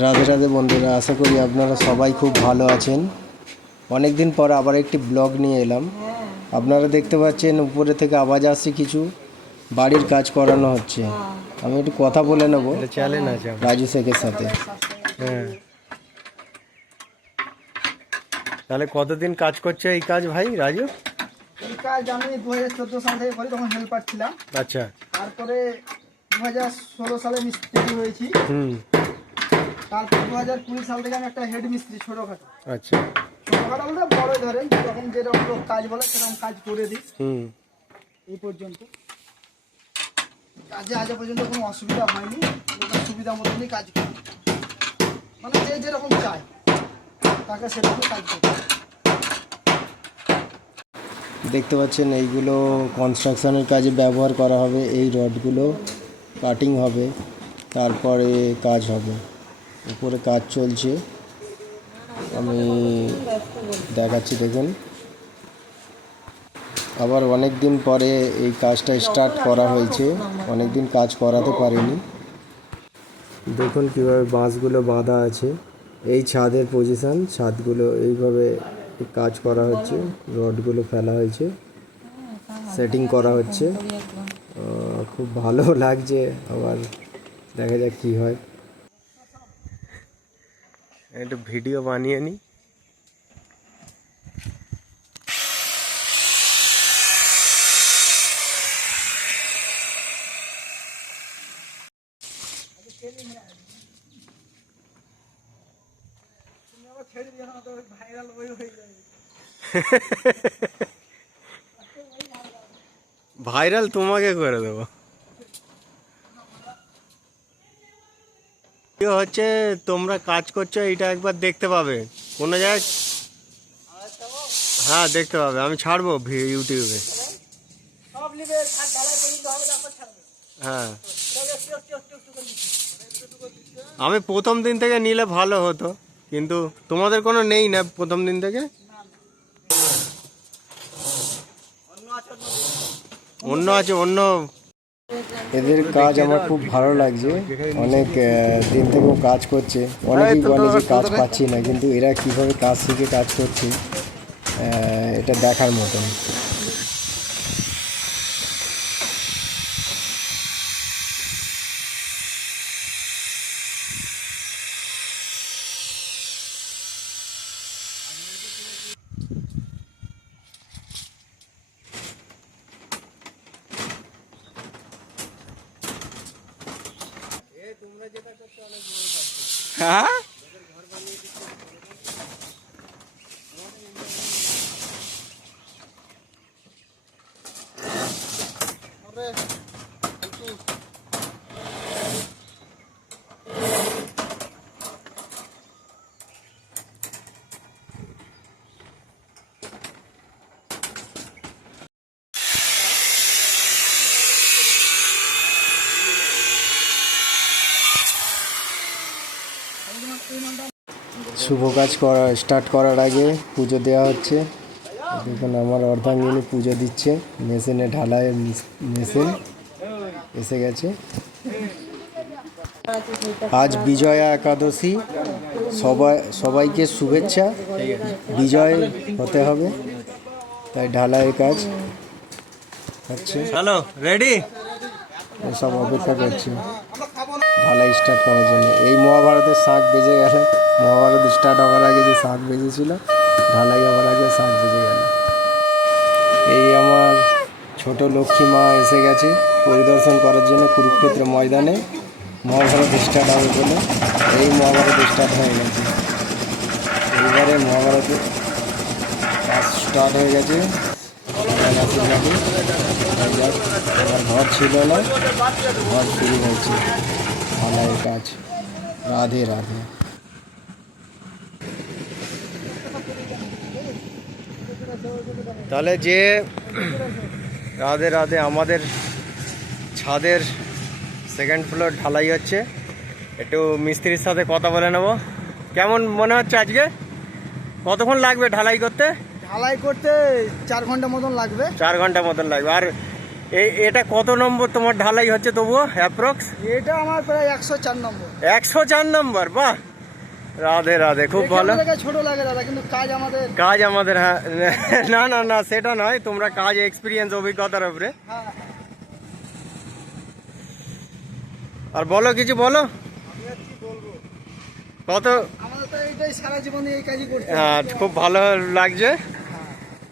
রাধে রাধে বন্ধুরা, আশা করি আপনারা সবাই খুব ভালো আছেন। অনেক দিন পর আবার একটি ব্লগ নিয়ে এলাম। আপনারা দেখতে পাচ্ছেন উপরে থেকে আওয়াজ আসছে, কিছু বাড়ির কাজ করানো হচ্ছে। আমি একটু কথা বলে নেব রাজু শেখের সাথে। হ্যাঁ, তাহলে কতদিন কাজ করছে এই কাজ ভাই রাজু? এই কাজ আমি 2014 সাল থেকে করি, তখন হেল্পার ছিলাম। আচ্ছা। তারপরে 2016 সালে মিস্ত্রি হয়েছি। তারপর 2020 সাল থেকে আমি একটা হেড মিস্ত্রি, ছোটখাটো। আচ্ছা, ছোটখাটো বলতে বড়ই ধরেন, যখন যেরকম লোক কাজ বলে সেরকম কাজ করে দিই। এই পর্যন্ত কাজে আজ পর্যন্ত কোনো অসুবিধা হয়নি। লোকের সুবিধা মতনই কাজ করি, মানে যে যেরকম চায় তাকে সেরকম কাজ করি। দেখতে পাচ্ছেন এইগুলো কনস্ট্রাকশনের কাজে ব্যবহার করা হবে। এই রডগুলো কাটিং হবে, তারপরে কাজ হবে। উপরে কাজ চলছে, আমি দেখাচ্ছি দেখুন। আবার অনেক দিন পরে এই কাজটা স্টার্ট করা হয়েছে, অনেক দিন কাজ করাতে পারিনি। দেখুন কীভাবে বাঁশগুলো বাঁধা আছে। এই ছাদের পজিশন, ছাদগুলো এইভাবে কাজ করা হচ্ছে, রডগুলো ফেলা হয়েছে, সেটিং করা হচ্ছে। খুব ভালো লাগছে। আবার দেখা যাক কী হয়। একটু ভিডিও বানিয়ে নি। ভাইরাল তোমাকে করে দেবো। হচ্ছে তোমরা কাজ করছো, এইটা একবার দেখতে পাবে কোনো জায়গায়। হ্যাঁ, দেখতে পাবে, আমি ছাড়বো ইউটিউবে। হ্যাঁ, আমি প্রথম দিন থেকে নিলে ভালো হতো, কিন্তু তোমাদের কোনো নেই না প্রথম দিন থেকে? অন্য আছে, অন্য। এদের কাজ আমার খুব ভালো লাগছে। অনেক দিন থেকেও কাজ করছে। অনেকেই বলে যে কাজ পাচ্ছি না, কিন্তু এরা কিভাবে কাজ শিখে কাজ করছে এটা দেখার মতন। হ্যাঁ, শুভ কাজ করা স্টার্ট করার আগে পুজো দেওয়া হচ্ছে। দেখুন আমার অর্ধাঙ্গিনী পুজো দিচ্ছে। মেশিনে ঢালাইয়ের মেশিন এসে গেছে। আজ বিজয়া একাদশী, সবাইকে শুভেচ্ছা। বিজয় হতে হবে, তাই ঢালাইয়ের কাজ হচ্ছে। Hello, ready? সব অপেক্ষা করছি ঢালাই স্টার্ট করার জন্য। এই মহাভারতের শাঁখ বেজে গেল। মহাভারত স্টার্ট হওয়ার আগে যে শাঁখ বেজেছিল, ঢালাই হওয়ার আগে শাঁখ বেজে গেল। এই আমার ছোট লক্ষ্মী মা এসে গেছে পরিদর্শন করার জন্য কুরুক্ষেত্র ময়দানে। মহাভারত স্টার্ট হবে বলে এই মহাভারত স্টার্ট হয়ে গেছে। এইবারে মহাভারতে কাজ স্টার্ট হয়ে গেছে। আমার ঘর ছিল না, ঘর শুরু হয়েছে ঢালাইয়ের কাজ। রাধে রাধে। তাহলে যে রাধে রাধে, আমাদের ছাদের সেকেন্ড ফ্লোর ঢালাই হচ্ছে। একটু মিস্ত্রির সাথে কথা বলে নেব। কেমন মনে হচ্ছে আজকে? কতক্ষণ লাগবে ঢালাই করতে? ঢালাই করতে 4 ঘন্টা মতন লাগবে। 4 ঘন্টা মতন লাগবে। আর এটা কত নম্বর তোমার ঢালাই হচ্ছে তবুও অ্যাপ্রক্স? এটা আমার প্রায় 104 নম্বর। 104 নম্বর, বাহ, রাধে রাধে, খুব দেখে ভালো। আমাদেরকে ছোট লাগে দাদা, কিন্তু কাজ আমাদের, হ্যাঁ, না না না সেটা নয়, তোমরা কাজ এক্সপিরিয়েন্স অভিজ্ঞতার উপরে। হ্যাঁ, আর বলো, কিছু বলো। আমি আর কি বলবো, কত, আমাদের তো এইটাই সারা জীবনে এই কাজই করতে হবে। হ্যাঁ, খুব ভালো লাগছে।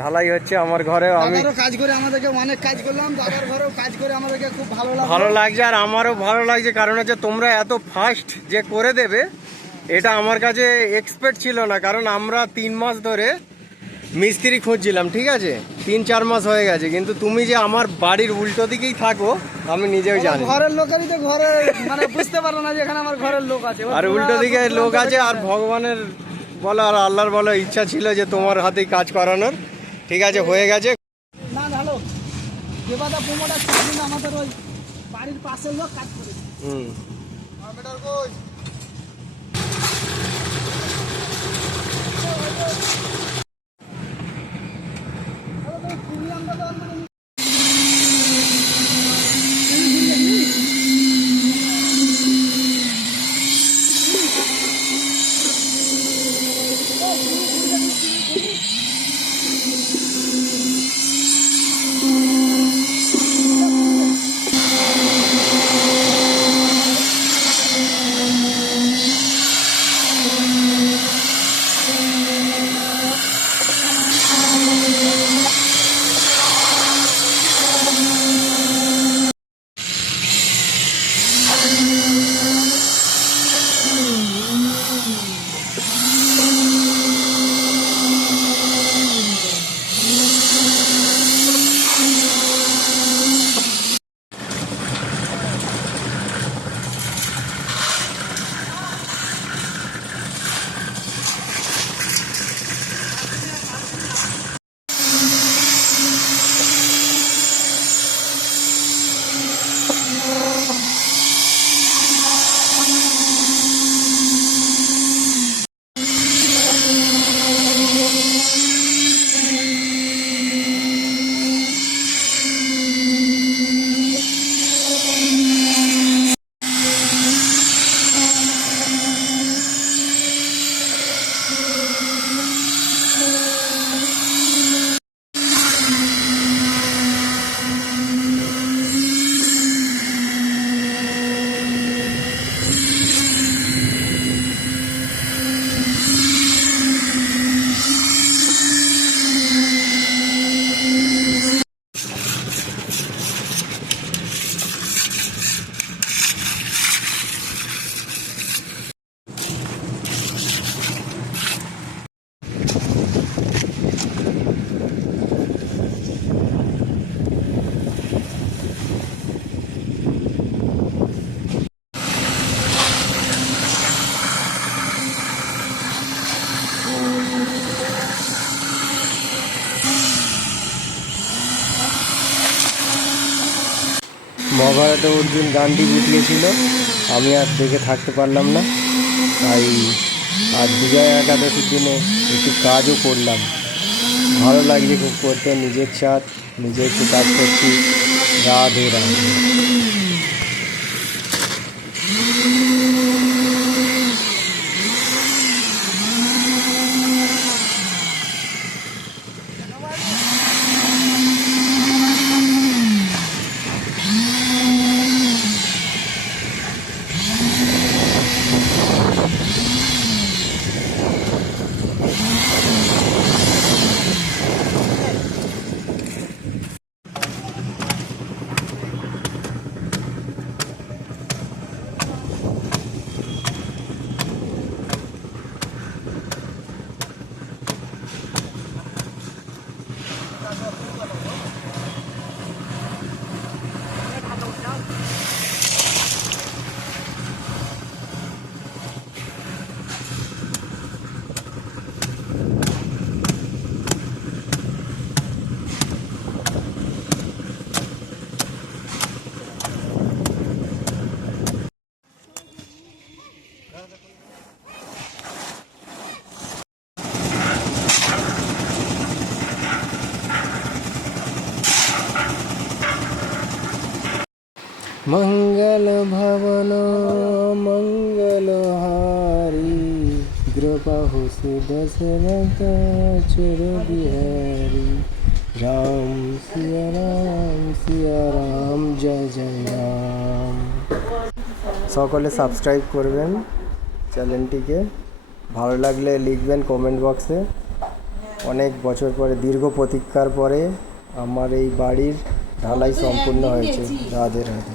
ঢালাই হচ্ছে আমার ঘরেও, আমি দাদারও কাজ করে আমাদেরকে অনেক কাজ করলাম, দাদার ঘরেও কাজ করে আমাদেরকে খুব ভালো লাগলো। ভালো লাগছে, আর আমারও ভালো লাগছে, কারণ হচ্ছে তোমরা এত ফাস্ট যে করে দেবে এটা আমার কাছে এক্সপেক্ট ছিল না। কারণ আমরা 3 মাস ধরে মিস্ত্রি খুঁজছিলাম, ঠিক আছে, 3-4 মাস হয়ে গেছে, কিন্তু তুমি যে আমার বাড়ির উল্টো দিকেই থাকো আমি নিজেও জানি। ঘরের লোকেরই তো ঘরে মানে বুঝতে পারো না যে এখানে আমার ঘরের লোক আছে, আর উল্টো দিকে লোক আছে, আর ভগবানের বলো আর আল্লাহর বলো ইচ্ছা ছিল যে তোমার হাতেই কাজ করানোর। ঠিক আছে, হয়ে গেছে। না ভালো, দেবাদা প্রমোটার কিন্তু আমাদের ওই বাড়ির পাশের লোক কাজ করে। হুম, মহাভারতে অর্জুন গানটি গুটিয়েছিল, আমি আর দেখে থাকতে পারলাম না, তাই আজ বিজয়া একাদশীর দিনে একটু কাজও করলাম। ভালো লাগছে খুব করতে, নিজের ছাদ, নিজে একটু কাজ করছি। রাধে রাধে। मंगल भवन मंगल हारी कृपाहु दशरथ चर बिहारी राम सिया राम जय जय राम। সকলে সাবস্ক্রাইব করবেন চ্যানেলটিকে, ভালো লাগলে লিখবেন কমেন্ট বক্সে। অনেক বছর পরে, দীর্ঘ প্রতীক্ষার পরে আমার এই বাড়ির ঢালাই সম্পূর্ণ হয়েছে। রাধে রাধে।